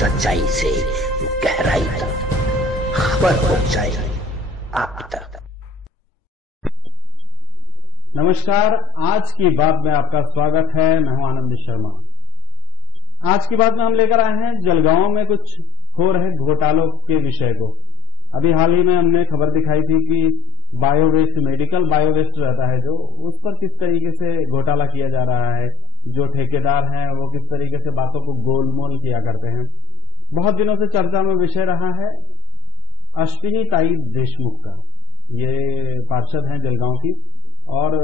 सच्चाई से गहराई तक खबर पहुंचाई आप तक। नमस्कार, आज की बात में आपका स्वागत है। मैं हूं आनंद शर्मा। आज की बात में हम लेकर आए हैं जलगांव में कुछ हो रहे घोटालों के विषय को। अभी हाल ही में हमने खबर दिखाई थी कि बायोवेस्ट, मेडिकल बायोवेस्ट रहता है जो, उस पर किस तरीके से घोटाला किया जा रहा है। जो ठेकेदार हैं वो किस तरीके से बातों को गोलमोल किया करते हैं। बहुत दिनों से चर्चा में विषय रहा है अश्विनी ताई देशमुख का। ये पार्षद हैं जलगांव की और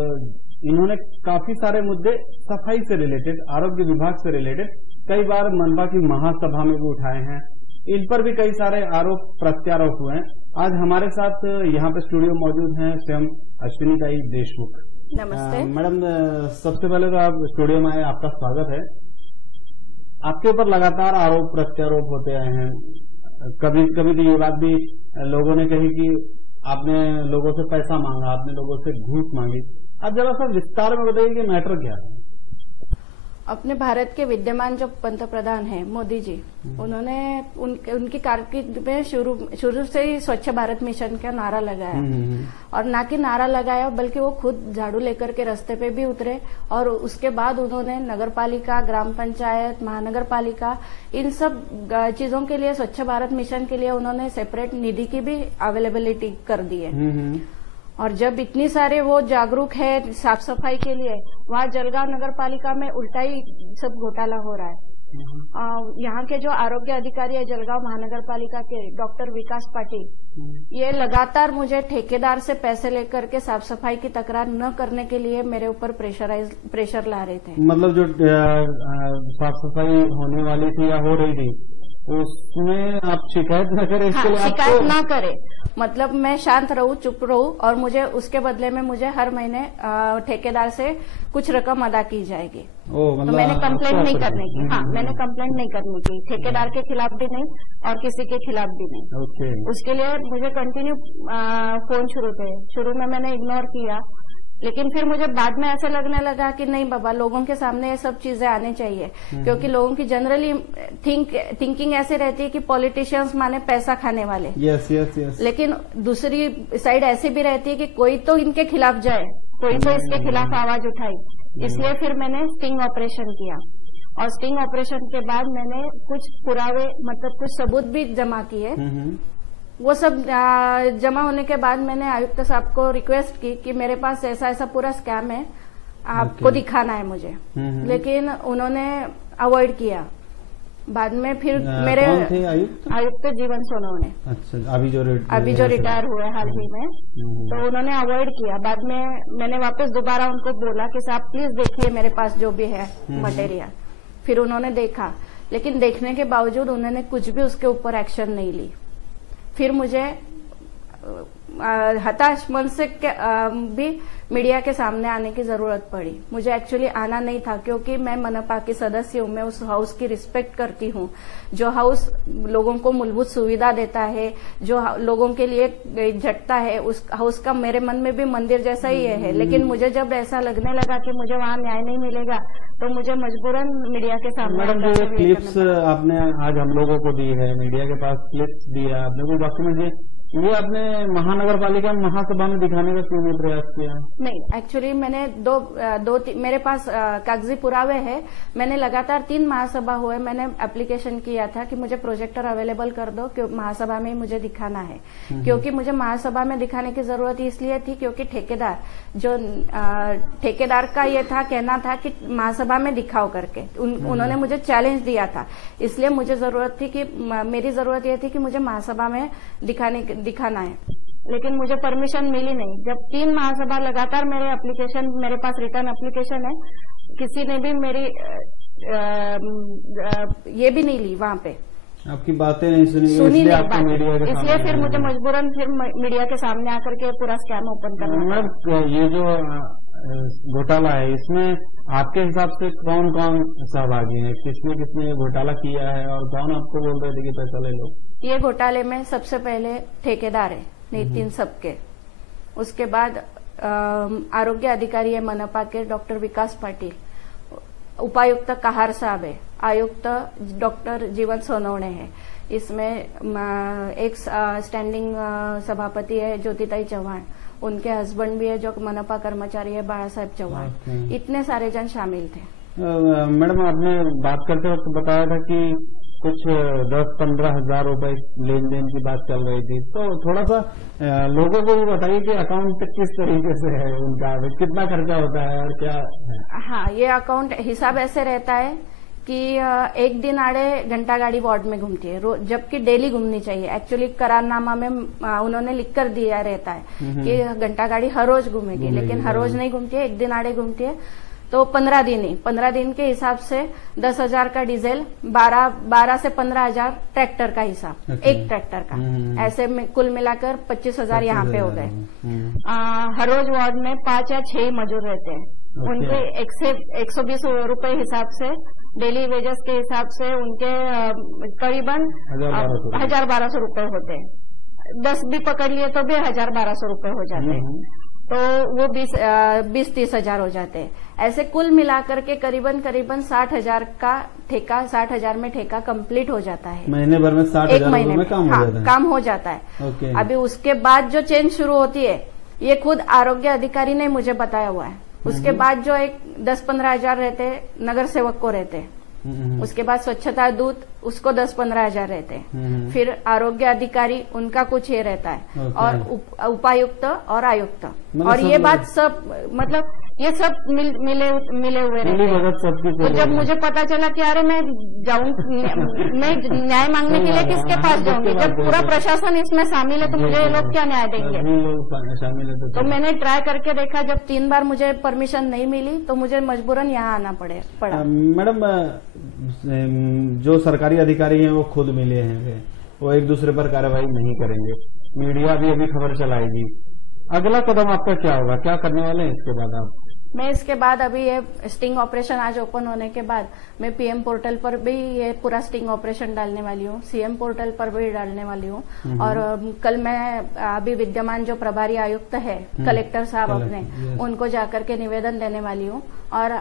इन्होंने काफी सारे मुद्दे सफाई से रिलेटेड, आरोग्य विभाग से रिलेटेड कई बार मनपा की महासभा में भी उठाए हैं। इन पर भी कई सारे आरोप प्रत्यारोप हुए हैं। आज हमारे साथ यहाँ पे स्टूडियो मौजूद हैं स्वयं अश्विनी ताई देशमुख। नमस्ते मैडम, सबसे पहले तो आप स्टूडियो में आए, आपका स्वागत है। आपके ऊपर लगातार आरोप प्रत्यारोप होते आए हैं। कभी कभी तो ये बात भी लोगों ने कही कि आपने लोगों से पैसा मांगा, आपने लोगों से घूस मांगी। आप जरा सा विस्तार में बताइए कि मैटर क्या है। अपने भारत के विद्यमान जो पंतप्रधान हैं मोदी जी, उन्होंने उनकी कारकिर्द में शुरू से ही स्वच्छ भारत मिशन का नारा लगाया। और ना कि नारा लगाया बल्कि वो खुद झाड़ू लेकर के रास्ते पे भी उतरे। और उसके बाद उन्होंने नगर पालिका, ग्राम पंचायत, महानगर पालिका, इन सब चीजों के लिए, स्वच्छ भारत मिशन के लिए उन्होंने सेपरेट निधि की भी अवेलेबिलिटी कर दी है। और जब इतनी सारे वो जागरूक है साफ सफाई के लिए, वहाँ जलगांव नगर पालिका में उल्टा ही सब घोटाला हो रहा है। यहाँ के जो आरोग्य अधिकारी है जलगांव महानगर पालिका के, डॉक्टर विकास पाटिल, ये लगातार मुझे ठेकेदार से पैसे लेकर के साफ सफाई की तकरार न करने के लिए मेरे ऊपर प्रेशर ला रहे थे। मतलब जो साफ सफाई होने वाली थी या हो रही थी उसमें आप शिकायत न करें। हाँ, शिकायत ना करे, मतलब मैं शांत रहूं, चुप रहूं और मुझे उसके बदले में मुझे हर महीने ठेकेदार से कुछ रकम अदा की जाएगी। तो मैंने कंप्लेंट नहीं करने की। हाँ, मैंने कंप्लेंट नहीं करने की, ठेकेदार के खिलाफ भी नहीं और किसी के खिलाफ भी नहीं। उसके लिए मुझे कंटिन्यू फोन शुरू में मैंने इग्नोर किया, लेकिन फिर मुझे बाद में ऐसा लगने लगा कि नहीं बाबा, लोगों के सामने ये सब चीजें आनी चाहिए। क्योंकि लोगों की जनरली थिंकिंग ऐसे रहती है कि पॉलिटिशियंस माने पैसा खाने वाले। यस। लेकिन दूसरी साइड ऐसी भी रहती है कि कोई तो इनके खिलाफ जाए, कोई तो इसके खिलाफ आवाज उठाई। इसलिए फिर मैंने स्टिंग ऑपरेशन किया और स्टिंग ऑपरेशन के बाद मैंने कुछ पुरावे, मतलब कुछ सबूत भी जमा किए। वो सब जमा होने के बाद मैंने आयुक्त साहब को रिक्वेस्ट की कि मेरे पास ऐसा ऐसा पूरा स्कैम है, आपको दिखाना है मुझे। लेकिन उन्होंने अवॉइड किया। बाद में फिर मेरे आयुक्त जीवन सोनवणे, अच्छा, अभी जो रिटायर हुए हाल ही में, तो उन्होंने अवॉइड किया। बाद में मैंने वापस दोबारा उनको बोला कि साहब प्लीज देखिए मेरे पास जो भी है मटेरियल। फिर उन्होंने देखा, लेकिन देखने के बावजूद उन्होंने कुछ भी उसके ऊपर एक्शन नहीं ली। फिर मुझे हताश मन से भी मीडिया के सामने आने की जरूरत पड़ी। मुझे एक्चुअली आना नहीं था क्योंकि मैं मनपा की सदस्य हूँ, मैं उस हाउस की रिस्पेक्ट करती हूँ। जो हाउस लोगों को मूलभूत सुविधा देता है, जो लोगों के लिए झटता है, उस हाउस का मेरे मन में भी मंदिर जैसा ही है। लेकिन मुझे जब ऐसा लगने लगा कि मुझे वहाँ न्याय नहीं मिलेगा तो मुझे मजबूरन मीडिया के सामने। मैडम, जो क्लिप्स आपने आज हम लोगों को दी है, मीडिया के पास क्लिप्स दिया, आपने कोई डॉक्यूमेंट दिए, वो आपने महानगर पालिका महासभा में दिखाने का क्यों नहीं प्रयास किया? नहीं, एक्चुअली मैंने मेरे पास कागजी पुरावे हैं। मैंने लगातार 3 महासभा हुए, मैंने एप्लीकेशन किया था कि मुझे प्रोजेक्टर अवेलेबल कर दो, क्योंकि महासभा में ही मुझे दिखाना है। क्योंकि मुझे महासभा में दिखाने की जरूरत इसलिए थी क्योंकि ठेकेदार का ये था, कहना था कि महासभा में दिखाओ करके। उन्होंने मुझे चैलेंज दिया था, इसलिए मुझे जरूरत थी कि मेरी जरूरत ये थी कि मुझे महासभा में दिखाना है। लेकिन मुझे परमिशन मिली नहीं। जब 3 महासभा लगातार मेरे पास रिटर्न एप्लीकेशन है, किसी ने भी मेरी ये भी नहीं ली, वहाँ पे आपकी बातें नहीं सुनी इसलिए फिर मुझे मजबूरन फिर मीडिया के सामने आकर के पूरा स्कैम ओपन करना पड़ा। ये जो घोटाला है, इसमें आपके हिसाब से कौन कौन सहभागी है? किसने किसने घोटाला किया है और कौन आपको बोल रहे थे कि पैसा ले लो? ये घोटाले में सबसे पहले ठेकेदार है नितिन सबके, उसके बाद आरोग्य अधिकारी है मनपा के डॉक्टर विकास पाटिल, उपायुक्त कहार साहब है, आयुक्त डॉक्टर जीवन सोनवणे है, इसमें एक स्टैंडिंग सभापति है ज्योतिताई चौहान, उनके हस्बैंड भी है जो मनपा कर्मचारी है बाला साहेब चौहान, इतने सारे जन शामिल थे। मैडम, आपने बात करते वक्त बताया था कि कुछ 10-15 हजार रुपए लेन देन की बात चल रही थी, तो थोड़ा सा लोगों को भी बताइए कि अकाउंट किस तरीके से है उनका, कितना खर्चा होता है और क्या है? हाँ, ये अकाउंट हिसाब ऐसे रहता है कि एक दिन आड़े घंटा गाड़ी वार्ड में घूमती है, जबकि डेली घूमनी चाहिए। एक्चुअली करारनामा में उन्होंने लिख कर दिया रहता है कि घंटा गाड़ी हर रोज घूमेगी, लेकिन हर रोज नहीं घूमती है, एक दिन आड़े घूमती है। तो 15 दिन के हिसाब से 10,000 का डीजल, 12 से 15,000 ट्रैक्टर का हिसाब, एक ट्रैक्टर का, ऐसे में कुल मिलाकर 25,000 यहाँ पे हो गए। हर रोज वार्ड में 5 या 6 मजदूर रहते हैं, उनके 120 रुपए हिसाब से, डेली वेजेस के हिसाब से उनके करीबन 1,000-1,200 रुपए होते हैं। 10 भी पकड़ लिए तो भी 1,000-1,200 रुपए हो जाते हैं, तो वो 20-30 हजार हो जाते हैं। ऐसे कुल मिलाकर के करीबन 60,000 का ठेका, 60,000 में ठेका कंप्लीट हो जाता है। महीने भर में 60,000 में काम हो जाता है। अभी उसके बाद जो चेंज शुरू होती है, ये खुद आरोग्य अधिकारी ने मुझे बताया हुआ है। उसके बाद जो एक 10-15 हजार रहते हैं, नगर सेवक को रहते हैं। उसके बाद स्वच्छता दूत, उसको 10-15 हजार रहते हैं। फिर आरोग्य अधिकारी, उनका कुछ ये रहता है, और उपायुक्त और आयुक्त, और ये बात सब मतलब ये सब मिले हुए रहते हैं। तो जब मुझे पता चला कि अरे मैं मैं न्याय मांगने के लिए किसके पास जाऊंगी, जब पूरा प्रशासन इसमें शामिल है तो मुझे ये लोग क्या न्याय देंगे। तो मैंने ट्राई करके देखा, जब 3 बार मुझे परमिशन नहीं मिली तो मुझे मजबूरन यहाँ आना पड़ा। मैडम, जो सरकारी अधिकारी हैं वो खुद मिले हैं, वो एक दूसरे पर कार्रवाई नहीं करेंगे, मीडिया भी अभी खबर चलाएगी। अगला कदम आपका क्या होगा, क्या करने वाले हैं इसके बाद आप? मैं इसके बाद अभी ये स्टिंग ऑपरेशन आज ओपन होने के बाद मैं पीएम पोर्टल पर भी ये पूरा स्टिंग ऑपरेशन डालने वाली हूँ, सीएम पोर्टल पर भी डालने वाली हूँ, और कल मैं अभी विद्यमान जो प्रभारी आयुक्त है कलेक्टर साहब अपने, उनको जाकर के निवेदन देने वाली हूँ, और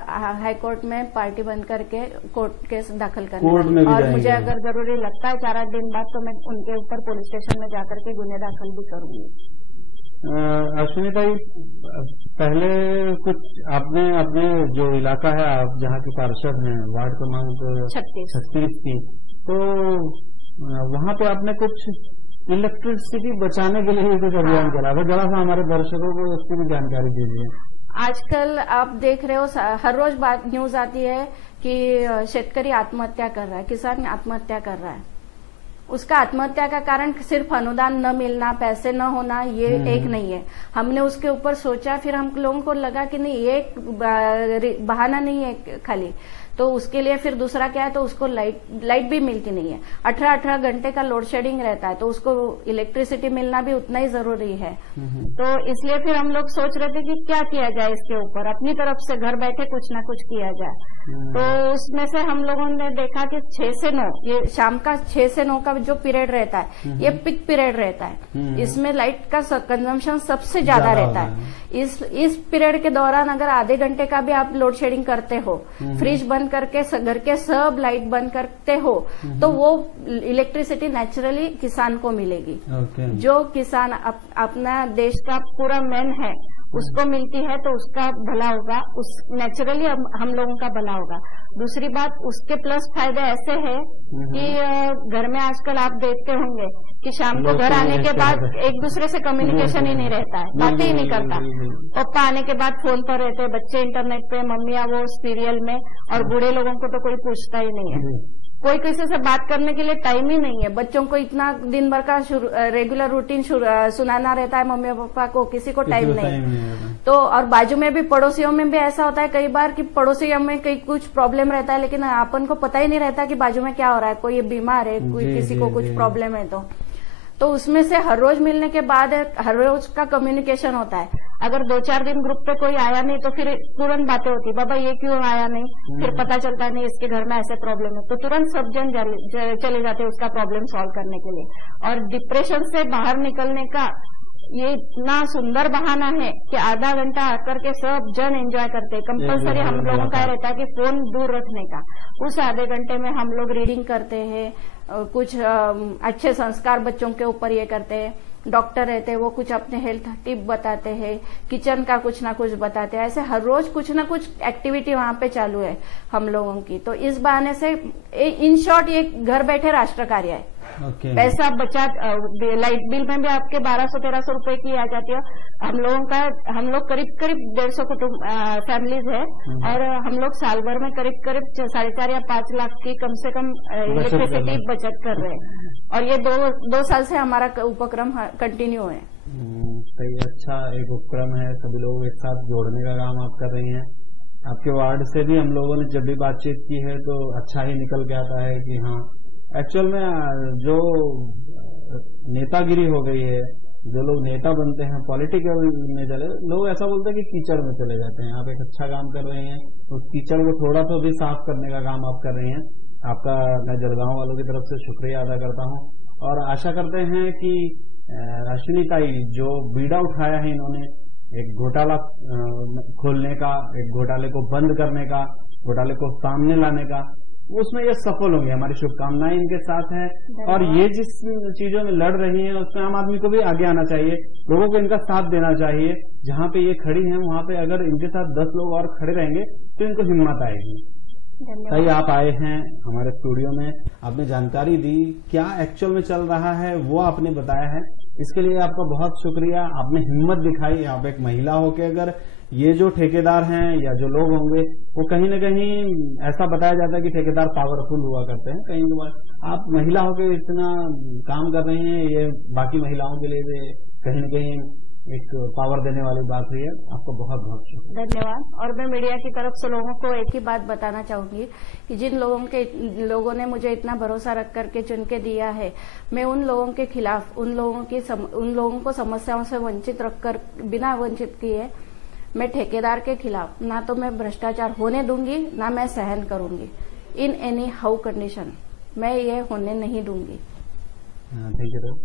हाईकोर्ट में पार्टी बंद करके कोर्ट केस दाखिल करने वाली हूँ। और मुझे अगर जरूरी लगता है 4-8 दिन बाद तो मैं उनके ऊपर पुलिस स्टेशन में जाकर के गुन्हे दाखिल भी करूंगी। अश्विनीताई, पहले कुछ आपने अपने जो इलाका है, आप जहाँ की पार्षद हैं, वार्ड क्रमांक 36 की, तो वहाँ पे आपने कुछ इलेक्ट्रिसिटी बचाने के लिए कुछ अभियान करा था, जरा सा हमारे दर्शकों को उसकी भी जानकारी दीजिए। आजकल आप देख रहे हो, हर रोज न्यूज आती है कि शेतकरी आत्महत्या कर रहा है, किसान आत्महत्या कर रहा है। उसका आत्महत्या का कारण सिर्फ अनुदान न मिलना, पैसे न होना, ये एक नहीं है। हमने उसके ऊपर सोचा, फिर हम लोगों को लगा कि नहीं, ये बहाना नहीं है खाली, तो उसके लिए फिर दूसरा क्या है, तो उसको लाइट भी मिलती नहीं है। 18 घंटे का लोड शेडिंग रहता है, तो उसको इलेक्ट्रिसिटी मिलना भी उतना ही जरूरी है। तो इसलिए फिर हम लोग सोच रहे थे कि क्या किया जाए इसके ऊपर, अपनी तरफ से घर बैठे कुछ ना कुछ किया जाए। तो उसमें से हम लोगों ने देखा कि 6 से 9, ये शाम का 6 से 9 का जो पीरियड रहता है, ये पिक पीरियड रहता है, इसमें लाइट का कंजम्पशन सबसे ज्यादा रहता है। इस पीरियड के दौरान अगर आधे घंटे का भी आप लोड शेडिंग करते हो, फ्रिज बंद करके घर के सब लाइट बंद करते हो, तो वो इलेक्ट्रिसिटी नेचुरली किसान को मिलेगी। जो किसान अपना देश का पूरा मेन है, उसको मिलती है तो उसका भला होगा, उस नेचुरली हम लोगों का भला होगा। दूसरी बात, उसके प्लस फायदे ऐसे हैं कि घर में आजकल आप देखते होंगे कि शाम को घर आने के बाद एक दूसरे से कम्युनिकेशन ही नहीं रहता है, बातें ही नहीं करता। पापा आने के बाद फोन पर रहते हैं, बच्चे इंटरनेट पे, मम्मियाँ वो सीरियल में, और बूढ़े लोगों को तो कोई पूछता ही नहीं है। कोई किसी से बात करने के लिए टाइम ही नहीं है। बच्चों को इतना दिन भर का रेगुलर रूटीन सुनाना रहता है मम्मी पापा को, किसी को टाइम नहीं। तो और बाजू में भी, पड़ोसियों में भी ऐसा होता है कई बार कि पड़ोसियों में कई कुछ प्रॉब्लम रहता है, लेकिन अपन को पता ही नहीं रहता कि बाजू में क्या हो रहा है, कोई बीमार है, कोई किसी को कुछ प्रॉब्लम है। तो उसमें से हर रोज मिलने के बाद हर रोज का कम्युनिकेशन होता है। अगर 2-4 दिन ग्रुप पे कोई आया नहीं तो फिर तुरंत बातें होती, बाबा ये क्यों आया नहीं, फिर पता चलता नहीं इसके घर में ऐसे प्रॉब्लम है, तो तुरंत सब जन चले जाते हैं उसका प्रॉब्लम सॉल्व करने के लिए। और डिप्रेशन से बाहर निकलने का ये इतना सुंदर बहाना है कि आधा घंटा आकर के सब जन एंजॉय करते हैं। कंपलसरी हम लोगों का रहता है कि फोन दूर रखने का। उस आधे घंटे में हम लोग रीडिंग करते हैं, कुछ अच्छे संस्कार बच्चों के ऊपर ये करते हैं। डॉक्टर रहते हैं, वो कुछ अपने हेल्थ टिप बताते हैं, किचन का कुछ ना कुछ बताते हैं। ऐसे हर रोज कुछ ना कुछ एक्टिविटी वहां पे चालू है हम लोगों की। तो इस बहाने से इन शॉर्ट ये घर बैठे राष्ट्र कार्य है। पैसा बचा, लाइट बिल में भी आपके 1200-1300 रुपए की आ जाती है। हम लोग करीब 150 कुटुंब फैमिलीज है और हम लोग साल भर में करीब 4.5 या 5 लाख की कम से कम इलेक्ट्रिसिटी बचत कर रहे हैं। और ये दो साल से हमारा उपक्रम कंटिन्यू है। सही, अच्छा एक उपक्रम है, सभी लोग एक साथ जोड़ने का काम आप कर रही हैं। आपके वार्ड से भी हम लोगों ने जब भी बातचीत की है तो अच्छा ही निकल के आता है कि हाँ एक्चुअल में जो नेतागिरी हो गई है, जो लोग नेता बनते हैं पॉलिटिकल में चले, लोग ऐसा बोलते हैं कि कीचड़ में चले जाते हैं। आप एक अच्छा काम कर रहे हैं, उस कीचड़ को थोड़ा तो भी साफ करने का काम आप कर रही हैं। आपका मैं जलगांव वालों की तरफ से शुक्रिया अदा करता हूं और आशा करते हैं कि अश्विनी ताई जो बीड़ा उठाया है इन्होंने एक घोटाला खोलने का, एक घोटाले को बंद करने का, घोटाले को सामने लाने का, उसमें ये सफल होंगे। हमारी शुभकामनाएं इनके साथ हैं। और ये जिस चीजों में लड़ रही हैं उसमें आम आदमी को भी आगे आना चाहिए, लोगों को इनका साथ देना चाहिए। जहां पे ये खड़ी हैं वहां पे अगर इनके साथ 10 लोग और खड़े रहेंगे तो इनको हिम्मत आएगी। सही, आप आए हैं हमारे स्टूडियो में, आपने जानकारी दी, क्या एक्चुअल में चल रहा है वो आपने बताया है, इसके लिए आपका बहुत शुक्रिया। आपने हिम्मत दिखाई। आप एक महिला होकर अगर ये जो ठेकेदार हैं या जो लोग होंगे वो कहीं न कहीं ऐसा बताया जाता है कि ठेकेदार पावरफुल हुआ करते हैं, कहीं तो आप महिला होकर इतना काम कर रही हैं, ये बाकी महिलाओं के लिए कहीं न कहीं एक पावर देने वाली बात हुई है। आपको बहुत बहुत शुक्रिया, धन्यवाद। और मैं मीडिया की तरफ से लोगों को एक ही बात बताना चाहूंगी कि जिन लोगों ने मुझे इतना भरोसा रख करके चुन के दिया है, मैं उन लोगों के खिलाफ, उन लोगों को समस्याओं से वंचित रखकर, बिना वंचित किए मैं ठेकेदार के खिलाफ ना तो मैं भ्रष्टाचार होने दूंगी, ना मैं सहन करूंगी। इन एनी हाउ कंडीशन मैं ये होने नहीं दूंगी। Thank you.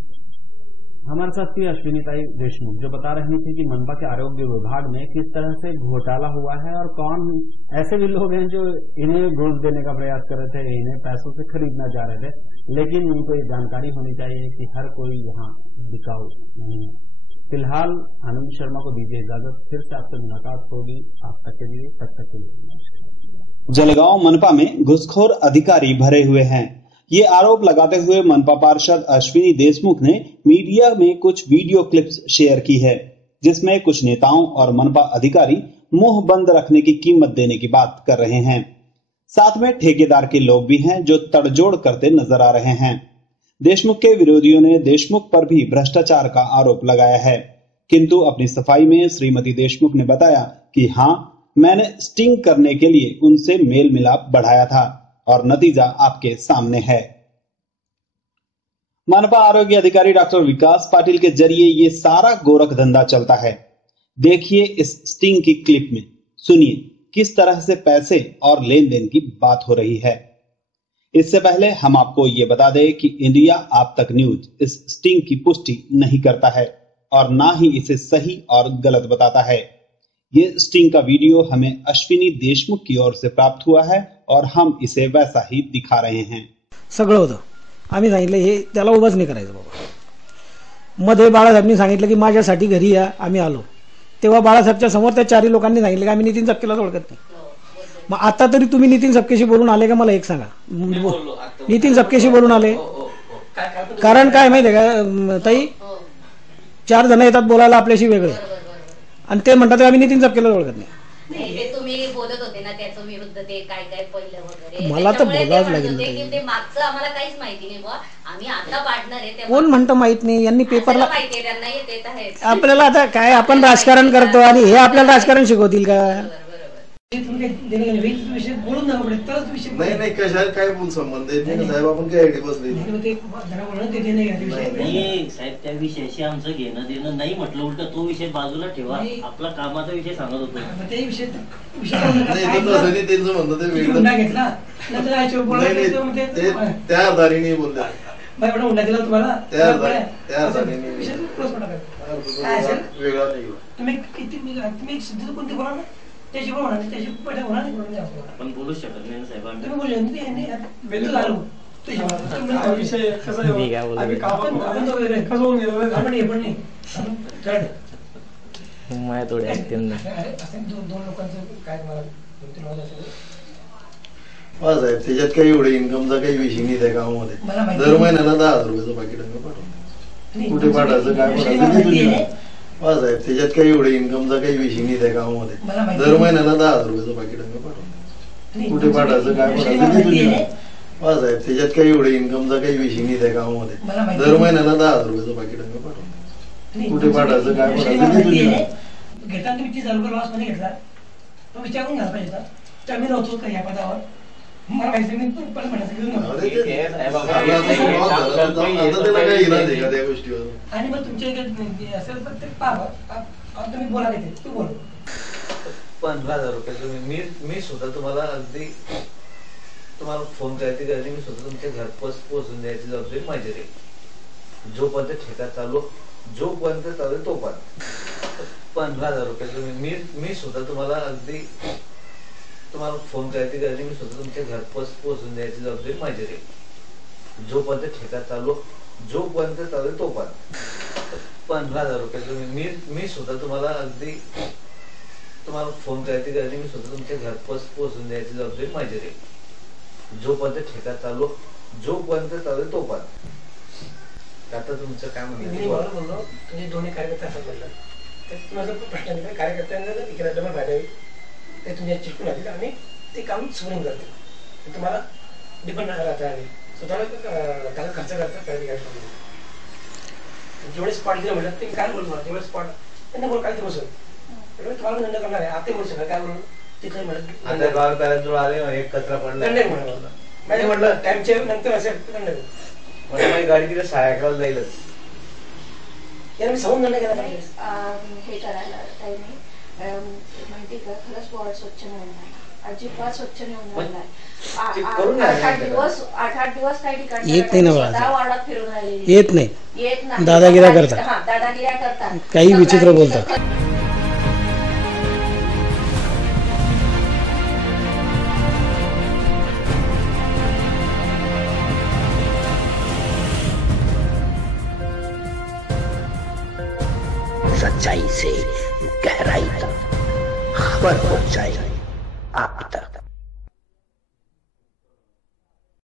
हमारे साथ थी अश्विनी ताई देशमुख जो बता रही थी कि मनपा के आरोग्य विभाग में किस तरह से घोटाला हुआ है और कौन ऐसे भी लोग हैं जो इन्हें घूस देने का प्रयास कर रहे थे, इन्हें पैसों से खरीदना चाह रहे थे, लेकिन उनको ये जानकारी होनी चाहिए कि हर कोई यहाँ बिकाऊ नहीं है। फिलहाल आनंद शर्मा को दीजिए इजाजत, फिर से आपसे मुलाकात होगी। आप तक के लिए, तब तक के लिए। जलगांव मनपा में घुसखोर अधिकारी भरे हुए हैं, ये आरोप लगाते हुए मनपा पार्षद अश्विनी देशमुख ने मीडिया में कुछ वीडियो क्लिप्स शेयर की है, जिसमें कुछ नेताओं और मनपा अधिकारी मुंह बंद रखने की कीमत देने की बात कर रहे हैं। साथ में ठेकेदार के लोग भी हैं जो तड़जोड़ करते नजर आ रहे हैं। देशमुख के विरोधियों ने देशमुख पर भी भ्रष्टाचार का आरोप लगाया है, किंतु अपनी सफाई में श्रीमती देशमुख ने बताया कि हाँ, मैंने स्टिंग करने के लिए उनसे मेल मिलाप बढ़ाया था और नतीजा आपके सामने है। मनपा आरोग्य अधिकारी डॉक्टर विकास पाटिल के जरिए ये सारा गोरख धंधा चलता है। देखिए इस स्टिंग की क्लिप में, सुनिए किस तरह से पैसे और लेन देन की बात हो रही है। इससे पहले हम आपको ये बता दें कि इंडिया आप तक न्यूज इस स्टिंग की पुष्टि नहीं करता है और ना ही इसे सही और गलत बताता है। ये स्टिंग का वीडियो हमें अश्विनी देशमुख की ओर से प्राप्त हुआ है और हम इसे वैसा ही दिखा रहे हैं। सगळं होतं, आम्ही सांगितलं हे त्याला उभंच नाही करायचं बाबा। मध्ये बाळासाहेबांनी सांगितलं की माझ्यासाठी घरी या, आम्ही आलो तेव्हा बाळासाहेबच्या समोर त्या 4 लोकांनी सांगितलं की आम्ही नितीन सपकेला ओळखत नाही। मग आता तरी तुम्ही नितीन सपकेशी बोलून आले का, मला एक सांगा। नितीन सपकेशी बोलून आले कारण काय माहितीये का ताई, 4 जण येतात बोलायला आपल्याशी वेगळे आणि ते म्हणतात आम्ही नितीन सपकेला ओळखत नाही। तुम्ही बोलत होते ना त्याच्या विरुद्ध ते काय काय पहिलं वगैरे, मला तर बोलावंच लागेल। ते मागचं आम्हाला काहीच माहिती नाही बुवा, आम्ही आता पार्टनर आहे। कोण म्हणतं माहित नाही, यांनी पेपरला माहिती आहे त्यांना, येत आहे आपल्याला। आता काय आपण राजकारण करतो आणि हे आपल्याला राजकारण शिकवतील का? नाही कशाला काय बोल संबंध आहे साहेब, आपण काय आयडी बसले साहेब, त्या विषयाशी आमचं घेणं देणं नाही म्हटलं, उलट तो विषय बाजूला ठेवा, आपला कामाचा विषय सांगत होतो। त्यांचं म्हणणं ते वेगळं, त्या आधारीने बोलतात, त्या आधारीने म्हणतो तो काय असेल? वेगळा नाही होय. तुम्ही सिद्ध कोणती बोला ना त्याची पण होणार नाही, त्याची पहिले होणार नाही बोलून द्या आपल्याला. आपण बोलू शकत नाही ना साहेब आम्ही. तुम्ही बोलले ना ते नाही, वेगळं झालं. हा विषय कसा आहे, आम्ही कामात आपण तो वेगळं आहे. कसं होऊन गेलं आपण हे पण नाही आपण थर्ड माया थोडी ऐकते असं दोन लोकांचं काय मला 2-3 वाजता असेल. हा साहेब, त्याच्यात काही एवढे इन्कमचा काही विषय नाही त्या कामामध्ये. मला माहिती दर महिन्याला 10,000 रुपयाचं पाकिट आम्ही पाठवतो. कुठे पाठायचं काय पाठायचं ते तुम्ही. हा साहेब, त्याच्यात काही एवढे इन्कमचा काही विषय नाही त्या कामामध्ये. दर महिन्याला 10,000 रुपयाचं पाकिट आम्ही पाठवतो. कुठे पाठायचं काय पाठायचं ते तुम्ही. हा साहेब, त्याच्यात काही एवढे इन्कमचा काही विषय नाही त्या कामामध्ये. दर महिन्याला 10,000 रुपयाचं पाकिट आम्ही पाठवतो. कुठे पाठायचं काय पाठायचं ते तुम्ही. घेताना तुम्ही 30,000 रुपये लॉस मध्ये घेतला तो विचारून घ्यायला पाहिजे होता. तर मी नव्हतो का या पदावर. मला माहिती मी पण म्हणायचं घेऊन नव्हतो. आता त्याला काही इलाज आहे का त्या गोष्टीवर. आणि मग तुमच्या असेल तर ते पाहा तुम्ही बोला नाही तू बोल. 15,000 रुपये मी सुद्धा तुम्हाला अगदी तुम्हाला फोन करायची गरज नाही. मी सुद्धा तुमच्या घरपोच पोहोचून द्यायची जबाबदारी माझी राहील. जोपर्यंत ठेका चालू तोपर्यंत 15,000 रुपये मी सुद्धा तुम्हाला अगदी तुम्हाला फोन करायची गरज नाही. मी सुद्धा तुमच्या घरपोच पोहोचून द्यायची जबाबदारी माझी राहील. जोपर्यंत ठेका जोपर्यंत चालू तोपर्यंत 15,000 रुपये मी सुद्धा तुम्हाला अगदी तुम्हाला फोन करायची गरज नाही. मी सुद्धा तुमच्या घरपोच पोहोचून द्यायची जबाबदारी माझी राहील. जोपर्यंत ठेका जोपर्यंत चालू तोपर्यंत. आता तुमचं काय मी बरोबर बोललो. तुम्ही दोन्ही कार्यकर्ते असं बोलला तर तुम्हाला प्रश्न नाही कार्यकर्त्यांना जर इकडे फायदा होईल ते तुमच्या चिटकून राहतील आणि ते काम सुरू करतील. तुम्हाला डिपेंड राहता आणि स्वतःला त्याला खर्च करता काही जेवढे स्पॉट दिले म्हणतात ते काय बोलतो तेवढे स्पॉट त्यांना बोल काय बसून तुम्हाला दंड करणार आहे. आता बोलू शकता काय म्हणून ते काही म्हणत आले कचरा पडला दंड म्हटलं टाइमच्या नंतर असेल दंड माझी गाडी तिथे 6:11 जाईलच. यार मी समजून दंड केला पाहिजे. हे करायला काही नाही माहिती का खरंच स्पॉट स्वच्छ नाही होणार. अजिबात स्वच्छ नाही होणार. 8-8 दिवस काही ठिकाणी येत नाही ना वार्डात फिरून राहिलेली येत नाही. येत नाही. दादागिऱ्या करतात. हा दादागिऱ्या करतात. काही विचित्र बोलतात. सच्चाई से गहराई तक खबर पहुंचाई.